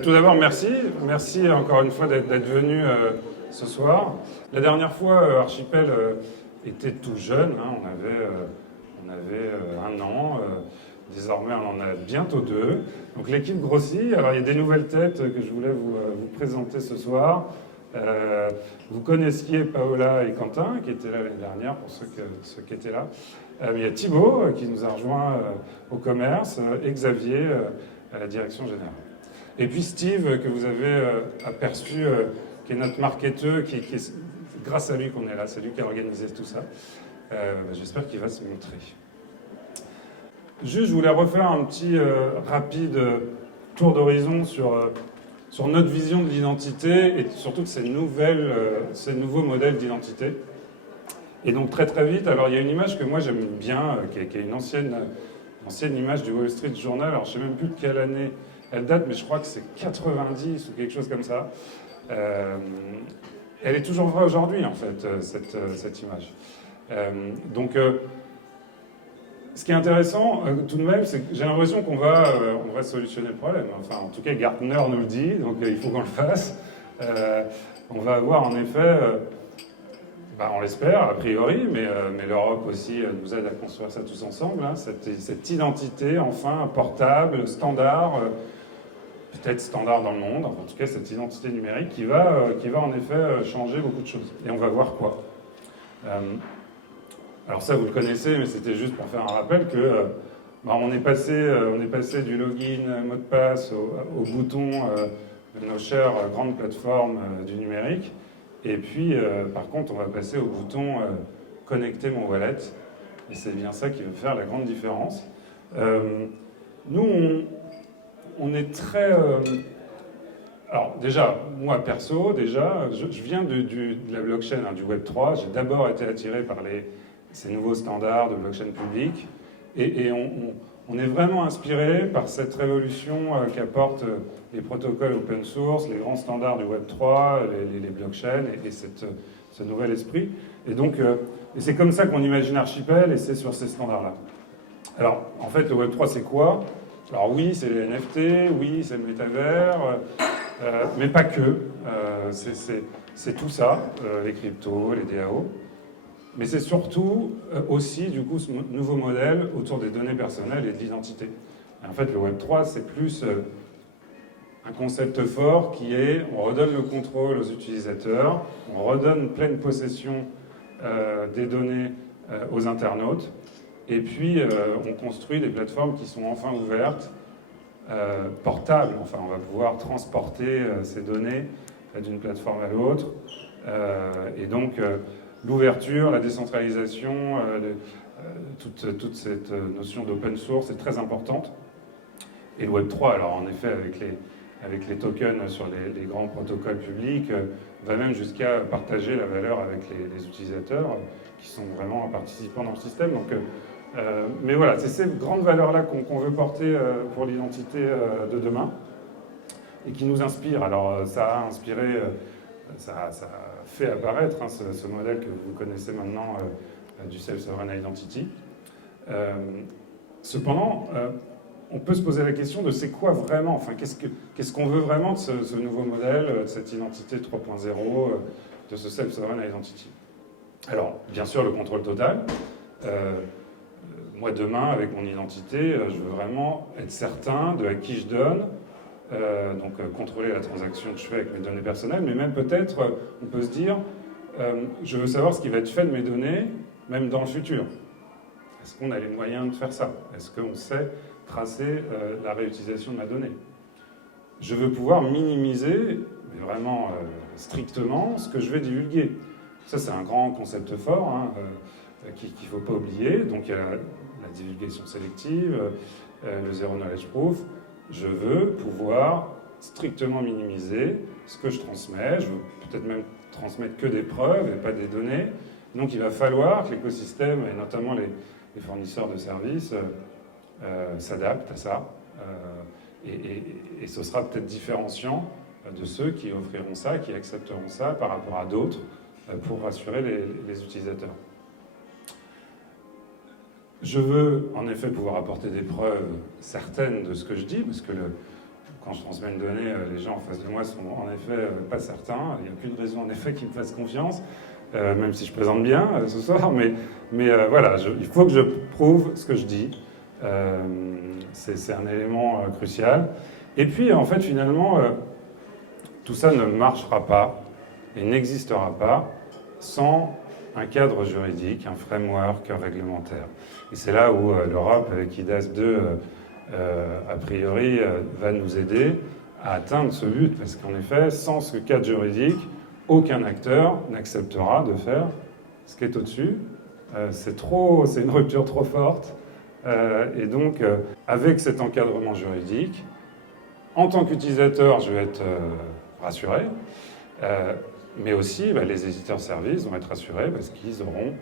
Tout d'abord, merci. Merci encore une fois d'être venu ce soir. La dernière fois, Archipel était tout jeune. Hein, on avait 1 an. Désormais, on en a bientôt 2. Donc l'équipe grossit. Alors il y a des nouvelles têtes que je voulais vous présenter ce soir. Vous connaissiez Paola et Quentin, qui étaient là l'année dernière, pour ceux qui étaient là. Il y a Thibaut, qui nous a rejoint au commerce, et Xavier à la direction générale. Et puis Steve, que vous avez aperçu, qui est notre marketeur, c'est grâce à lui qu'on est là, c'est lui qui a organisé tout ça. J'espère qu'il va se montrer. Juste, je voulais refaire un petit rapide tour d'horizon sur notre vision de l'identité et surtout de ces nouveaux modèles d'identité. Et donc très très vite, alors il y a une image que moi j'aime bien, qui est une ancienne image du Wall Street Journal, alors je ne sais même plus de quelle année elle date, mais je crois que c'est 90 ou quelque chose comme ça. Elle est toujours vraie aujourd'hui, en fait, cette image. Ce qui est intéressant, tout de même, c'est que j'ai l'impression qu'on va solutionner le problème. Enfin, en tout cas, Gartner nous le dit, donc il faut qu'on le fasse. On va avoir, en effet, on l'espère, a priori, mais l'Europe aussi nous aide à construire ça tous ensemble, hein, cette identité, enfin, portable, standard, peut-être standard dans le monde, en tout cas cette identité numérique qui va en effet changer beaucoup de choses. Et on va voir quoi. Alors ça vous le connaissez, mais c'était juste pour faire un rappel que on est passé du login, mot de passe au bouton de nos chères grandes plateformes du numérique. Et puis par contre on va passer au bouton connecter mon wallet. Et c'est bien ça qui va faire la grande différence. Nous on est très... Alors déjà, moi perso, je viens de la blockchain, hein, du Web3. J'ai d'abord été attiré par ces nouveaux standards de blockchain publique. Et on est vraiment inspiré par cette révolution qu'apportent les protocoles open source, les grands standards du Web3, les blockchains et ce nouvel esprit. Et donc, c'est comme ça qu'on imagine Archipel et c'est sur ces standards-là. Alors, en fait, le Web3, c'est quoi ? Alors oui, c'est les NFT, oui, c'est le métavers, mais pas que. C'est tout ça, les cryptos, les DAO. Mais c'est surtout aussi, du coup, ce nouveau modèle autour des données personnelles et de l'identité. En fait, le Web3, c'est plus un concept fort qui est, on redonne le contrôle aux utilisateurs, on redonne pleine possession des données aux internautes, et puis on construit des plateformes qui sont enfin ouvertes, portables, enfin on va pouvoir transporter ces données d'une plateforme à l'autre, et donc l'ouverture, la décentralisation, toute cette notion d'open source est très importante. Et le Web3, alors en effet, avec les tokens sur les grands protocoles publics, va même jusqu'à partager la valeur avec les utilisateurs qui sont vraiment participants dans le système. Donc, mais voilà, c'est ces grandes valeurs-là qu'on veut porter pour l'identité de demain et qui nous inspirent. Alors ça a inspiré, ça a fait apparaître hein, ce modèle que vous connaissez maintenant du Self-Sovereign Identity. Cependant, on peut se poser la question de c'est quoi vraiment, enfin qu'est-ce qu'on veut vraiment de ce nouveau modèle, de cette identité 3.0, de ce Self-Sovereign Identity. Alors, bien sûr, le contrôle total. Moi, demain, avec mon identité, je veux vraiment être certain de à qui je donne, donc contrôler la transaction que je fais avec mes données personnelles, mais même peut-être, on peut se dire, je veux savoir ce qui va être fait de mes données, même dans le futur. Est-ce qu'on a les moyens de faire ça? Est-ce qu'on sait tracer la réutilisation de ma donnée? Je veux pouvoir minimiser, mais vraiment strictement, ce que je vais divulguer. Ça, c'est un grand concept fort hein, qu'il ne faut pas oublier. Donc, il y a la divulgation sélective, le zero knowledge proof. Je veux pouvoir strictement minimiser ce que je transmets. Je veux peut-être même transmettre que des preuves et pas des données. Donc, il va falloir que l'écosystème, et notamment les fournisseurs de services, s'adaptent à ça. Et ce sera peut-être différenciant de ceux qui offriront ça, qui accepteront ça par rapport à d'autres pour rassurer les utilisateurs. Je veux en effet pouvoir apporter des preuves certaines de ce que je dis, parce que quand je transmets une donnée, les gens en face de moi sont en effet pas certains. Il n'y a aucune raison en effet qu'ils me fassent confiance, même si je présente bien ce soir. Mais voilà, il faut que je prouve ce que je dis. C'est un élément crucial. Et puis en fait finalement, tout ça ne marchera pas et n'existera pas sans un cadre juridique, un framework réglementaire. Et c'est là où l'Europe, avec IDAS 2, a priori, va nous aider à atteindre ce but. Parce qu'en effet, sans ce cadre juridique, aucun acteur n'acceptera de faire ce qui est au-dessus. C'est une rupture trop forte. Et donc, avec cet encadrement juridique, en tant qu'utilisateur, je vais être rassuré. Mais aussi, les éditeurs services vont être rassurés parce qu'ils auront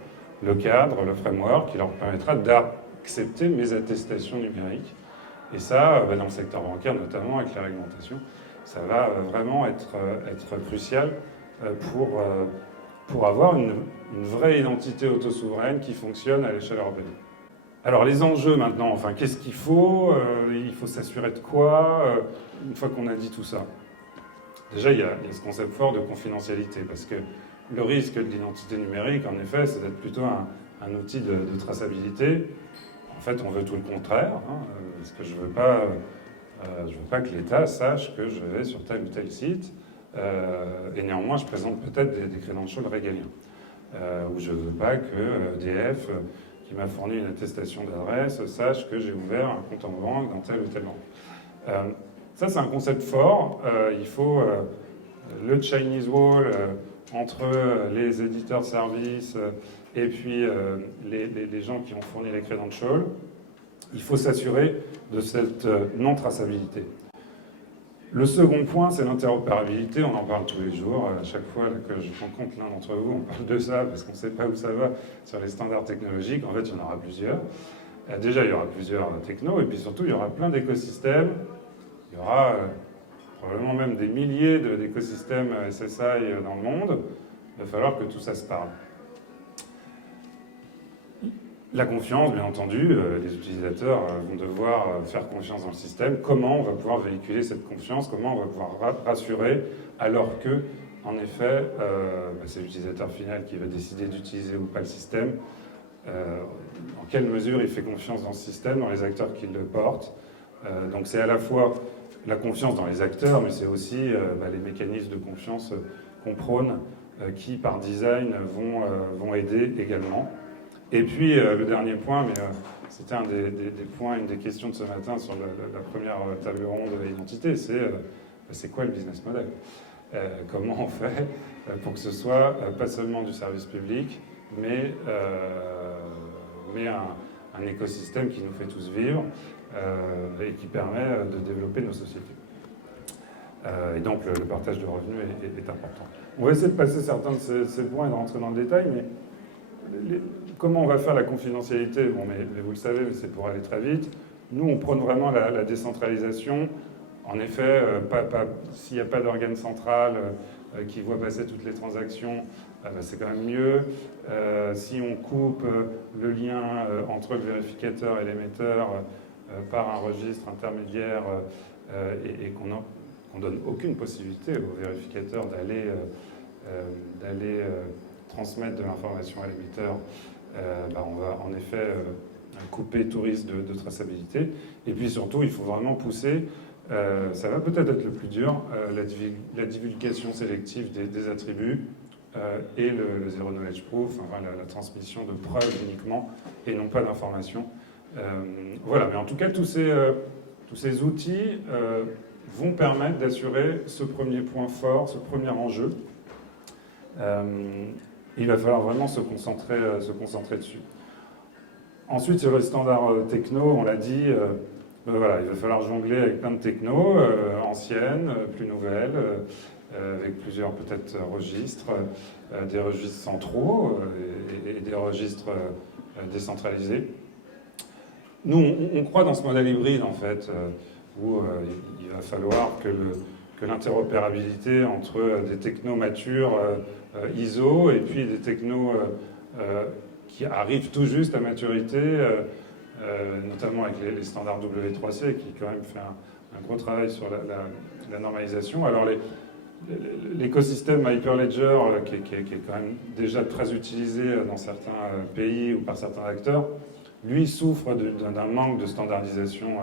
le cadre, le framework qui leur permettra d'accepter mes attestations numériques. Et ça, dans le secteur bancaire notamment, avec la réglementation, ça va vraiment être crucial pour avoir une vraie identité autosouveraine qui fonctionne à l'échelle européenne. Alors les enjeux maintenant, enfin qu'est-ce qu'il faut il faut s'assurer de quoi une fois qu'on a dit tout ça? Déjà, il y a ce concept fort de confidentialité, parce que le risque de l'identité numérique, en effet, c'est d'être plutôt un outil de traçabilité. En fait, on veut tout le contraire, parce que je veux pas que l'État sache que je vais sur tel ou tel site, et néanmoins, je présente peut-être des credentials régaliens, ou je veux pas que EDF, qui m'a fourni une attestation d'adresse, sache que j'ai ouvert un compte en banque dans telle ou telle banque. Ça, c'est un concept fort. Il faut le Chinese Wall entre les éditeurs services et puis les gens qui ont fourni les credentials. Il faut s'assurer de cette non-traçabilité. Le second point, c'est l'interopérabilité. On en parle tous les jours. À chaque fois que je rencontre l'un d'entre vous, on parle de ça parce qu'on ne sait pas où ça va sur les standards technologiques. En fait, il y en aura plusieurs. Déjà, il y aura plusieurs technos et puis surtout, il y aura plein d'écosystèmes. Il y aura probablement même des milliers d'écosystèmes SSI dans le monde. Il va falloir que tout ça se parle. La confiance, bien entendu, les utilisateurs vont devoir faire confiance dans le système. Comment on va pouvoir véhiculer cette confiance? Comment on va pouvoir rassurer alors que, en effet, c'est l'utilisateur final qui va décider d'utiliser ou pas le système. En quelle mesure il fait confiance dans ce système, dans les acteurs qui le portent. Donc c'est à la fois la confiance dans les acteurs, mais c'est aussi les mécanismes de confiance qu'on prône, qui par design vont aider également. Et puis le dernier point, mais c'était un des points, une des questions de ce matin sur la première table ronde de l'identité, c'est quoi le business model? Comment on fait pour que ce soit pas seulement du service public, mais un écosystème qui nous fait tous vivre et qui permet de développer nos sociétés. Et donc le partage de revenus est important. On va essayer de passer certains de ces points et de rentrer dans le détail, mais comment on va faire la confidentialité? Bon, mais vous le savez, mais c'est pour aller très vite. Nous, on prône vraiment la décentralisation. En effet, s'il n'y a pas d'organe central qui voit passer toutes les transactions, c'est quand même mieux. Si on coupe le lien entre le vérificateur et l'émetteur par un registre intermédiaire et qu'on donne aucune possibilité au vérificateur d'aller transmettre de l'information à l'émetteur, on va en effet couper tout risque de traçabilité. Et puis surtout, il faut vraiment pousser, ça va peut-être être le plus dur, la divulgation sélective des attributs et le zero knowledge proof, enfin, la transmission de preuves uniquement et non pas d'informations. Voilà, mais en tout cas, tous ces outils vont permettre d'assurer ce premier point fort, ce premier enjeu. Il va falloir vraiment se concentrer dessus. Ensuite, sur les standards techno, on l'a dit, voilà, il va falloir jongler avec plein de technos, anciennes, plus nouvelles, avec plusieurs peut-être registres, des registres centraux et des registres décentralisés. Nous, on croit dans ce modèle hybride, en fait, où il va falloir que l'interopérabilité entre des technos matures ISO et puis des technos qui arrivent tout juste à maturité, notamment avec les standards W3C, qui quand même fait un gros travail sur la normalisation. Alors l'écosystème Hyperledger, qui est quand même déjà très utilisé dans certains pays ou par certains acteurs, lui souffre d'un manque de standardisation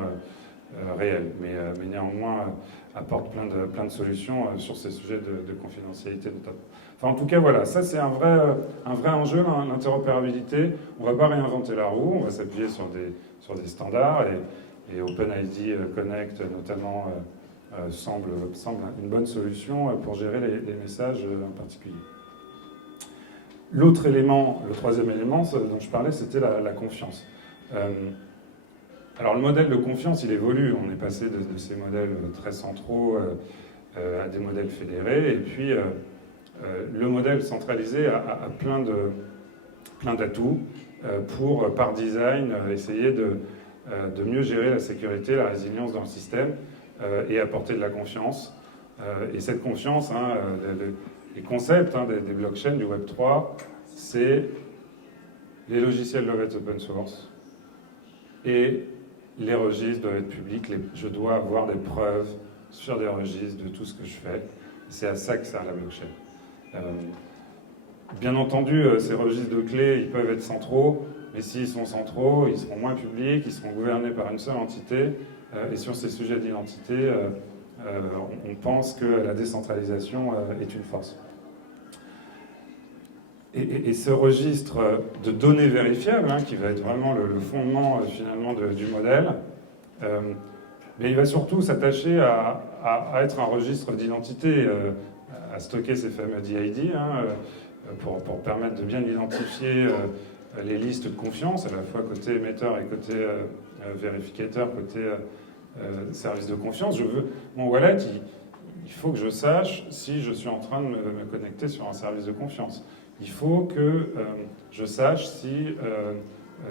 réel, mais néanmoins apporte plein de solutions sur ces sujets de confidentialité notamment. Enfin, en tout cas, voilà, ça c'est un vrai enjeu, l'interopérabilité. On ne va pas réinventer la roue, on va s'appuyer sur des standards, et OpenID Connect notamment semble une bonne solution pour gérer les messages en particulier. L'autre élément, le troisième élément dont je parlais, c'était la confiance. Alors le modèle de confiance, il évolue. On est passé de ces modèles très centraux à des modèles fédérés. Et puis le modèle centralisé a plein d'atouts pour, par design, essayer de mieux gérer la sécurité, la résilience dans le système et apporter de la confiance. Et cette confiance, les concepts des blockchains, du Web3, c'est les logiciels doivent être open source et les registres doivent être publics. Je dois avoir des preuves sur des registres de tout ce que je fais. C'est à ça que sert la blockchain. Bien entendu, ces registres de clés, ils peuvent être centraux, mais s'ils sont centraux, ils seront moins publics, ils seront gouvernés par une seule entité. Et sur ces sujets d'identité, on pense que la décentralisation est une force. Et ce registre de données vérifiables, qui va être vraiment le fondement finalement du modèle, mais il va surtout s'attacher à être un registre d'identité, à stocker ces fameux DID, pour permettre de bien identifier les listes de confiance, à la fois côté émetteur et côté vérificateur, côté service de confiance. Mon wallet, il faut que je sache si je suis en train de me connecter sur un service de confiance. Il faut que je sache si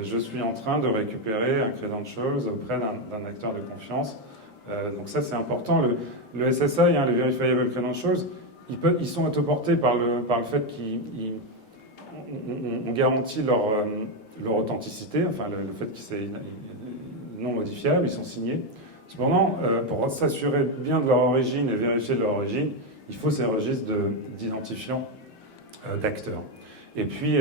je suis en train de récupérer un credentials auprès d'un acteur de confiance. Donc ça, c'est important. Le SSI, les Verifiable Credentials, ils sont autoportés par le fait qu'on garantit leur authenticité, enfin le fait que c'est non modifiable, ils sont signés. Cependant, pour s'assurer bien de leur origine et vérifier de leur origine, il faut ces registres d'identifiants d'acteurs. Et puis,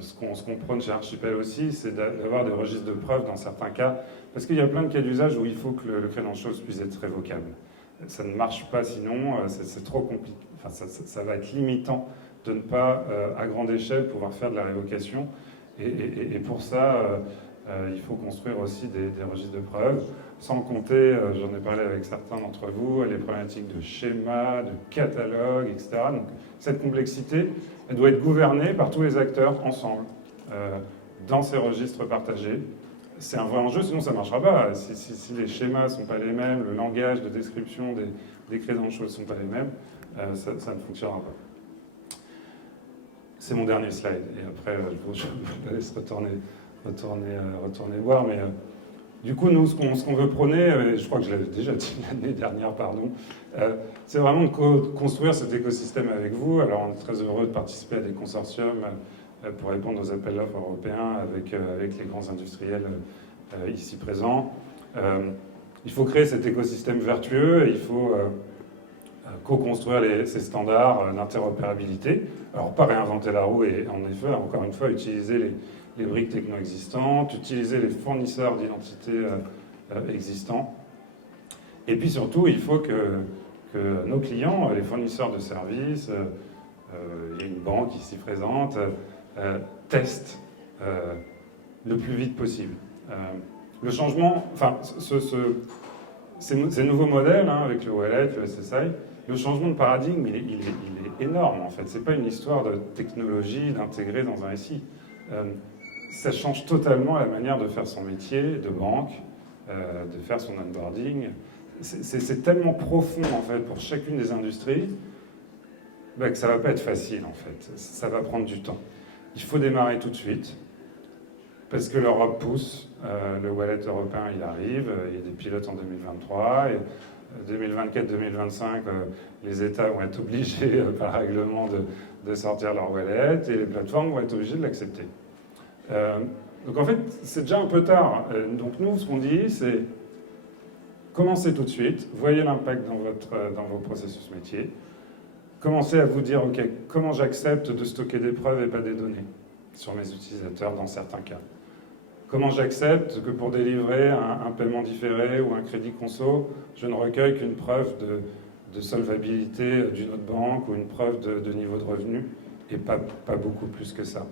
ce qu'on prône chez Archipel aussi, c'est d'avoir des registres de preuves dans certains cas, parce qu'il y a plein de cas d'usage où il faut que le credential puisse être révocable. Ça ne marche pas sinon, c'est trop compliqué. Enfin, ça va être limitant de ne pas, à grande échelle, pouvoir faire de la révocation. Et pour ça, il faut construire aussi des registres de preuves, sans compter, j'en ai parlé avec certains d'entre vous, les problématiques de schéma, de catalogue, etc. Donc cette complexité, elle doit être gouvernée par tous les acteurs ensemble, dans ces registres partagés. C'est un vrai enjeu, sinon ça ne marchera pas. Si les schémas ne sont pas les mêmes, le langage de description des credentials ne sont pas les mêmes, ça ne fonctionnera pas. C'est mon dernier slide, et après je vous laisse retourner voir, mais du coup, nous, ce qu'on veut prôner, je crois que je l'avais déjà dit l'année dernière, pardon, c'est vraiment de construire cet écosystème avec vous. Alors, on est très heureux de participer à des consortiums pour répondre aux appels d'offres européens avec les grands industriels ici présents. Il faut créer cet écosystème vertueux, et il faut co-construire ces standards d'interopérabilité. Alors, pas réinventer la roue, et en effet, encore une fois, utiliser les briques techno-existantes, utiliser les fournisseurs d'identité existants. Et puis surtout, il faut que nos clients, les fournisseurs de services, il y a une banque ici présente, testent le plus vite possible. Le changement, enfin, ces nouveaux modèles, avec le wallet, le SSI, le changement de paradigme, il est énorme en fait. C'est pas une histoire de technologie, d'intégrer dans un SI. Ça change totalement la manière de faire son métier de banque, de faire son onboarding. C'est tellement profond en fait pour chacune des industries que ça va pas être facile en fait. Ça va prendre du temps. Il faut démarrer tout de suite parce que l'Europe pousse. Le wallet européen il arrive, il y a des pilotes en 2023 et 2024-2025 les États vont être obligés par règlement de sortir leur wallet et les plateformes vont être obligées de l'accepter. Donc en fait, c'est déjà un peu tard. Donc nous, ce qu'on dit, c'est commencez tout de suite, voyez l'impact dans vos processus métiers, commencez à vous dire, OK, comment j'accepte de stocker des preuves et pas des données sur mes utilisateurs dans certains cas. Comment j'accepte que pour délivrer un paiement différé ou un crédit conso, je ne recueille qu'une preuve de solvabilité d'une autre banque ou une preuve de niveau de revenu et pas beaucoup plus que ça,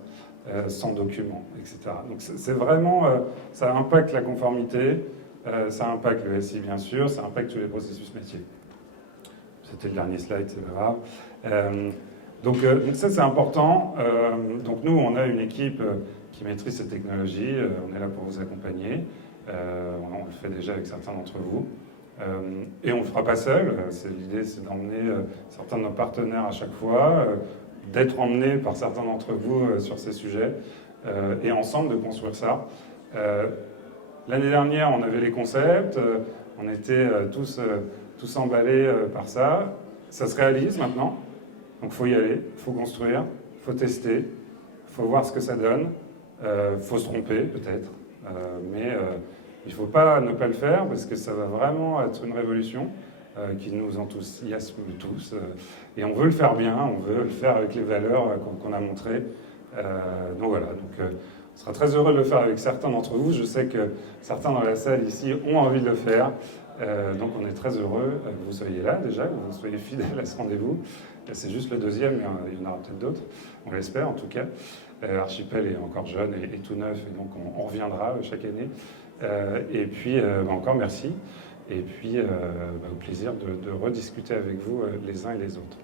sans document, etc. Donc c'est vraiment, ça impacte la conformité, ça impacte le SI bien sûr, ça impacte tous les processus métiers. C'était le dernier slide, c'est pas grave. Donc ça c'est important. Donc nous on a une équipe qui maîtrise ces technologies, on est là pour vous accompagner. On le fait déjà avec certains d'entre vous. Et on ne le fera pas seul. L'idée c'est d'emmener certains de nos partenaires à chaque fois, d'être emmenés par certains d'entre vous sur ces sujets, et ensemble de construire ça. L'année dernière on avait les concepts, on était tous emballés par ça. Ça se réalise maintenant. Donc il faut y aller, il faut construire, il faut tester, il faut voir ce que ça donne, il faut se tromper peut-être, mais il ne faut pas ne pas le faire parce que ça va vraiment être une révolution qui nous enthousiasme tous. Et on veut le faire bien, on veut le faire avec les valeurs qu'on a montrées. Donc voilà, on sera très heureux de le faire avec certains d'entre vous. Je sais que certains dans la salle ici ont envie de le faire. Donc on est très heureux que vous soyez là déjà, que vous soyez fidèles à ce rendez-vous. C'est juste le deuxième, mais il y en aura peut-être d'autres, on l'espère en tout cas. Archipel est encore jeune et tout neuf, et donc on reviendra chaque année. Et puis encore merci, et puis au plaisir de rediscuter avec vous les uns et les autres.